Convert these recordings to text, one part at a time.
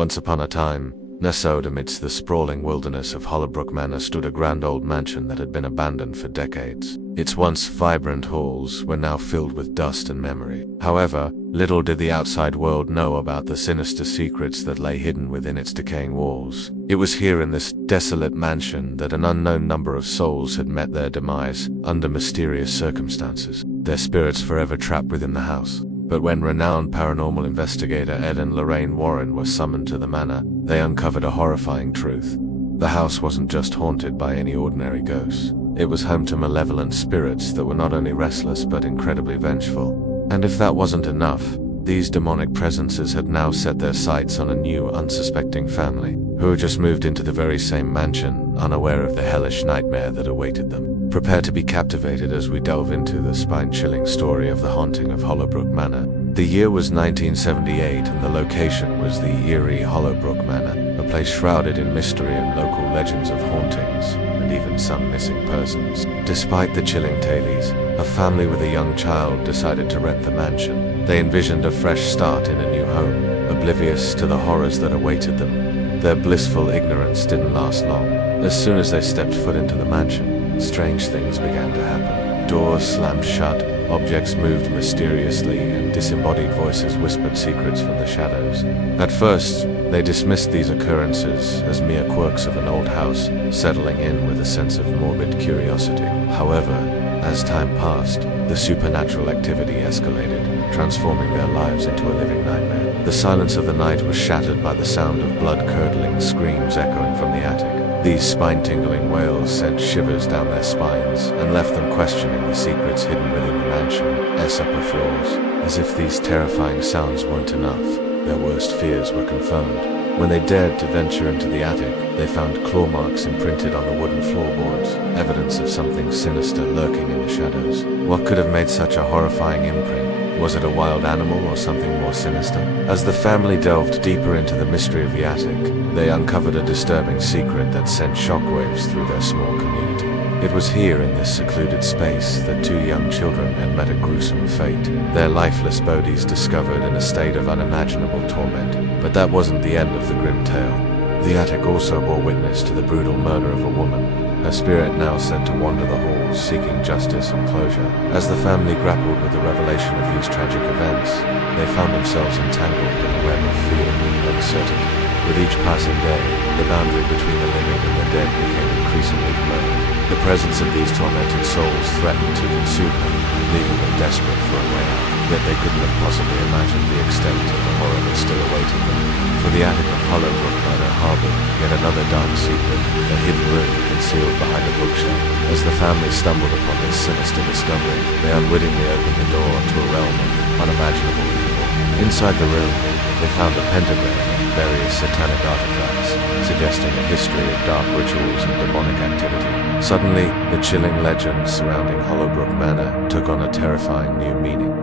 Once upon a time, nestled amidst the sprawling wilderness of Hollowbrook Manor stood a grand old mansion that had been abandoned for decades. Its once vibrant halls were now filled with dust and memory. However, little did the outside world know about the sinister secrets that lay hidden within its decaying walls. It was here in this desolate mansion that an unknown number of souls had met their demise under mysterious circumstances, their spirits forever trapped within the house. But when renowned paranormal investigator Ed and Lorraine Warren were summoned to the manor, they uncovered a horrifying truth. The house wasn't just haunted by any ordinary ghosts. It was home to malevolent spirits that were not only restless but incredibly vengeful. And if that wasn't enough, these demonic presences had now set their sights on a new, unsuspecting family, who had just moved into the very same mansion, unaware of the hellish nightmare that awaited them. Prepare to be captivated as we delve into the spine-chilling story of the haunting of Hollowbrook Manor. The year was 1978 and the location was the eerie Hollowbrook Manor, a place shrouded in mystery and local legends of hauntings, and even some missing persons. Despite the chilling tales, a family with a young child decided to rent the mansion. They envisioned a fresh start in a new home, oblivious to the horrors that awaited them. Their blissful ignorance didn't last long. As soon as they stepped foot into the mansion, strange things began to happen. Doors slammed shut, objects moved mysteriously, and disembodied voices whispered secrets from the shadows. At first, they dismissed these occurrences as mere quirks of an old house, settling in with a sense of morbid curiosity. However, as time passed, the supernatural activity escalated, transforming their lives into a living nightmare. The silence of the night was shattered by the sound of blood-curdling screams echoing from the attic. These spine-tingling wails sent shivers down their spines and left them questioning the secrets hidden within the mansion's upper floors. As if these terrifying sounds weren't enough, their worst fears were confirmed. When they dared to venture into the attic, they found claw marks imprinted on the wooden floorboards, evidence of something sinister lurking in the shadows. What could have made such a horrifying imprint? Was it a wild animal or something more sinister? As the family delved deeper into the mystery of the attic, they uncovered a disturbing secret that sent shockwaves through their small community. It was here in this secluded space that two young children had met a gruesome fate, their lifeless bodies discovered in a state of unimaginable torment. But that wasn't the end of the grim tale. The attic also bore witness to the brutal murder of a woman, her spirit now sent to wander the halls seeking justice and closure. As the family grappled with the revelation of these tragic events, they found themselves entangled in a web of fear and uncertainty. With each passing day, the boundary between the living and the dead became increasingly blurred. The presence of these tormented souls threatened to consume them, leaving them desperate for a way out. Yet they couldn't have possibly imagined the extent of the horror that still awaited them. For the attic of Hollowbrook Manor harbored yet another dark secret, a hidden room concealed behind a bookshelf. As the family stumbled upon this sinister discovery, they unwittingly opened the door to a realm of unimaginable evil. Inside the room, they found a pentagram and various satanic artifacts, suggesting a history of dark rituals and demonic activity. Suddenly, the chilling legends surrounding Hollowbrook Manor took on a terrifying new meaning.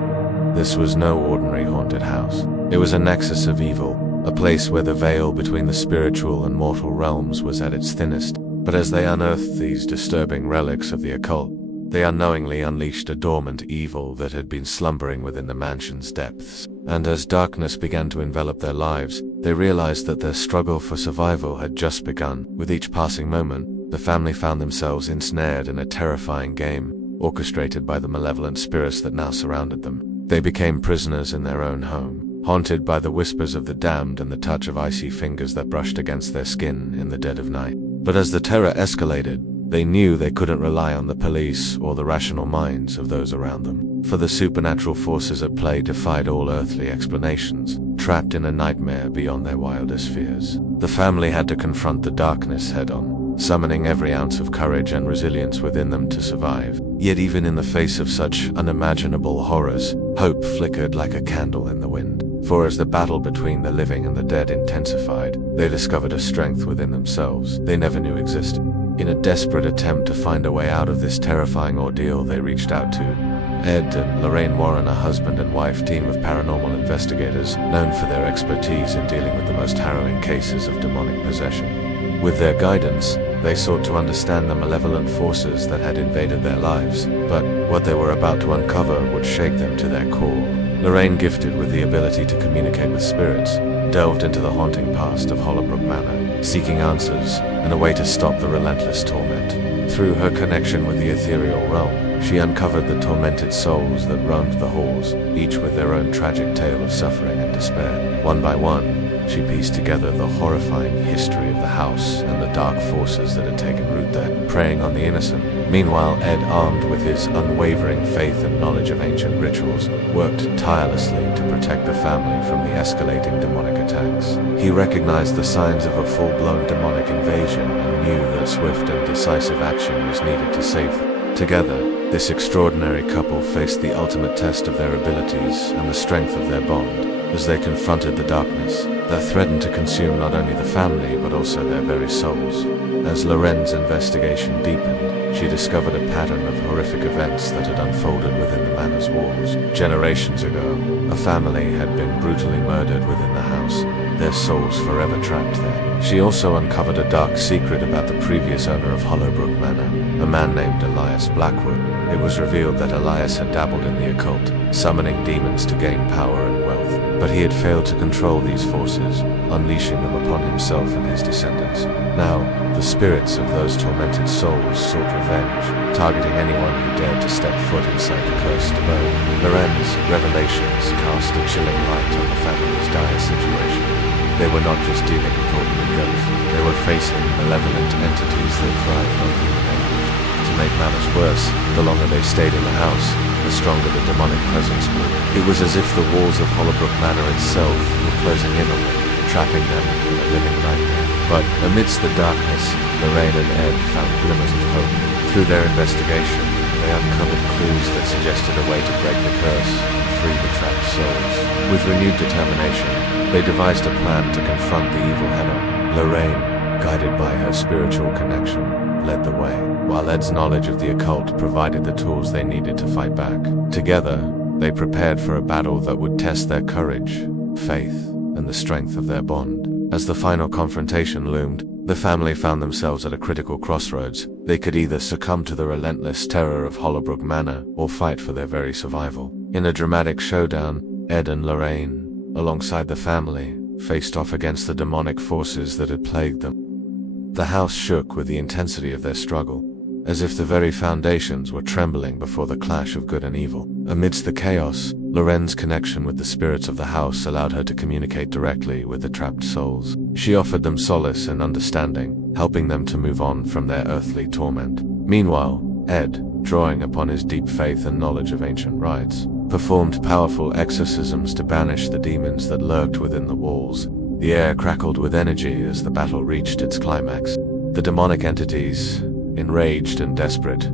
This was no ordinary haunted house. It was a nexus of evil, a place where the veil between the spiritual and mortal realms was at its thinnest. But as they unearthed these disturbing relics of the occult, they unknowingly unleashed a dormant evil that had been slumbering within the mansion's depths. And as darkness began to envelop their lives, they realized that their struggle for survival had just begun. With each passing moment, the family found themselves ensnared in a terrifying game, orchestrated by the malevolent spirits that now surrounded them. They became prisoners in their own home, haunted by the whispers of the damned and the touch of icy fingers that brushed against their skin in the dead of night. But as the terror escalated, they knew they couldn't rely on the police or the rational minds of those around them. For the supernatural forces at play defied all earthly explanations, trapped in a nightmare beyond their wildest fears. The family had to confront the darkness head-on, summoning every ounce of courage and resilience within them to survive. Yet even in the face of such unimaginable horrors, hope flickered like a candle in the wind. For as the battle between the living and the dead intensified, they discovered a strength within themselves they never knew existed. In a desperate attempt to find a way out of this terrifying ordeal, they reached out to Ed and Lorraine Warren, a husband and wife team of paranormal investigators known for their expertise in dealing with the most harrowing cases of demonic possession. With their guidance, they sought to understand the malevolent forces that had invaded their lives, but what they were about to uncover would shake them to their core. Lorraine, gifted with the ability to communicate with spirits, delved into the haunting past of Hollowbrook Manor, seeking answers and a way to stop the relentless torment. Through her connection with the ethereal realm, she uncovered the tormented souls that roamed the halls, each with their own tragic tale of suffering and despair. One by one, she pieced together the horrifying history of the house and the dark forces that had taken root there, preying on the innocent. Meanwhile, Ed, armed with his unwavering faith and knowledge of ancient rituals, worked tirelessly to protect the family from the escalating demonic attacks. He recognized the signs of a full-blown demonic invasion and knew that swift and decisive action was needed to save them. Together, this extraordinary couple faced the ultimate test of their abilities and the strength of their bond as they confronted the darkness that threatened to consume not only the family but also their very souls. As Lorraine's investigation deepened, she discovered a pattern of horrific events that had unfolded within the manor's walls. Generations ago, a family had been brutally murdered within the house, their souls forever trapped there. She also uncovered a dark secret about the previous owner of Hollowbrook Manor, a man named Elias Blackwood. It was revealed that Elias had dabbled in the occult, summoning demons to gain power and wealth, but he had failed to control these forces, unleashing them upon himself and his descendants. Now, the spirits of those tormented souls sought revenge, targeting anyone who dared to step foot inside the cursed abode. Lorraine's revelations cast a chilling light on the family's dire situation. They were not just dealing with ordinary ghosts, they were facing malevolent entities that thrived on human anguish. To make matters worse, the longer they stayed in the house, the stronger the demonic presence grew. It was as if the walls of Hollowbrook Manor itself were closing in on them, trapping them in a living nightmare. But amidst the darkness, Lorraine and Ed found glimmers of hope. Through their investigation, they uncovered clues that suggested a way to break the curse and free the trapped souls. With renewed determination, they devised a plan to confront the evil head-on. Lorraine, guided by her spiritual connection, led the way, while Ed's knowledge of the occult provided the tools they needed to fight back. Together, they prepared for a battle that would test their courage, faith, and the strength of their bond. As the final confrontation loomed, the family found themselves at a critical crossroads. They could either succumb to the relentless terror of Hollowbrook Manor or fight for their very survival. In a dramatic showdown, Ed and Lorraine, alongside the family, faced off against the demonic forces that had plagued them. The house shook with the intensity of their struggle, as if the very foundations were trembling before the clash of good and evil. Amidst the chaos, Lorraine's connection with the spirits of the house allowed her to communicate directly with the trapped souls. She offered them solace and understanding, helping them to move on from their earthly torment. Meanwhile, Ed, drawing upon his deep faith and knowledge of ancient rites, performed powerful exorcisms to banish the demons that lurked within the walls. The air crackled with energy as the battle reached its climax. The demonic entities, enraged and desperate,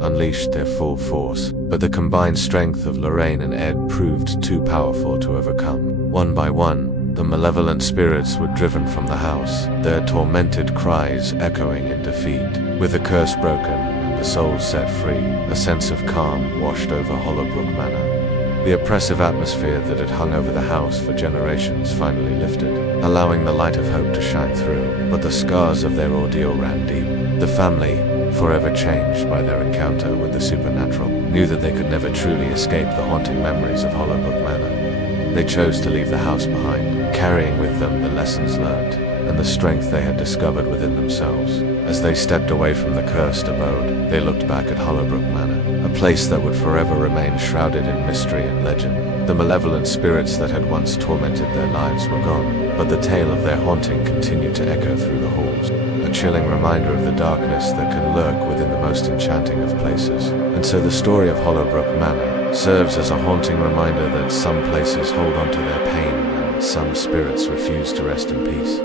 unleashed their full force, but the combined strength of Lorraine and Ed proved too powerful to overcome. One by one, the malevolent spirits were driven from the house, their tormented cries echoing in defeat. With the curse broken and the souls set free, a sense of calm washed over Hollowbrook Manor. The oppressive atmosphere that had hung over the house for generations finally lifted, allowing the light of hope to shine through. But the scars of their ordeal ran deep. The family, forever changed by their encounter with the supernatural, knew that they could never truly escape the haunting memories of Hollowbrook Manor. They chose to leave the house behind, carrying with them the lessons learned and the strength they had discovered within themselves. As they stepped away from the cursed abode, they looked back at Hollowbrook Manor, a place that would forever remain shrouded in mystery and legend. The malevolent spirits that had once tormented their lives were gone, but the tale of their haunting continued to echo through the halls, a chilling reminder of the darkness that can lurk within the most enchanting of places. And so the story of Hollowbrook Manor serves as a haunting reminder that some places hold on to their pain and some spirits refuse to rest in peace.